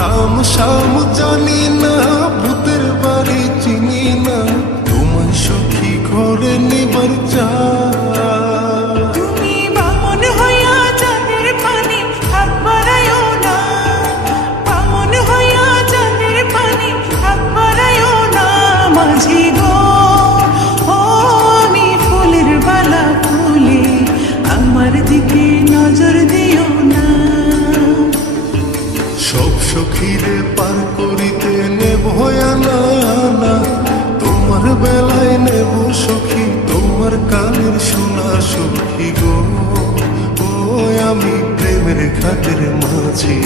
রাম শাম জানি না, ভূতের বাড়ি চিনি না, তোমায় সখী ঘরে নিবার চাই। তুমি বামন হইয়া চাঁদের পানি হাত বাড়াইও না, বামন হইয়া চাঁদের পানি হাত বাড়াইও না। মাঝি গো, ও আমি ফুলের বালা ফুলে, আমার দিকে নজর দিও না। সব সখীরে পার করিতে নেব না, তোমার বেলায় নেব সখী, তোমার কানের শোনা সখী গো। ও আমি প্রেমের ঘাটের মাঝি,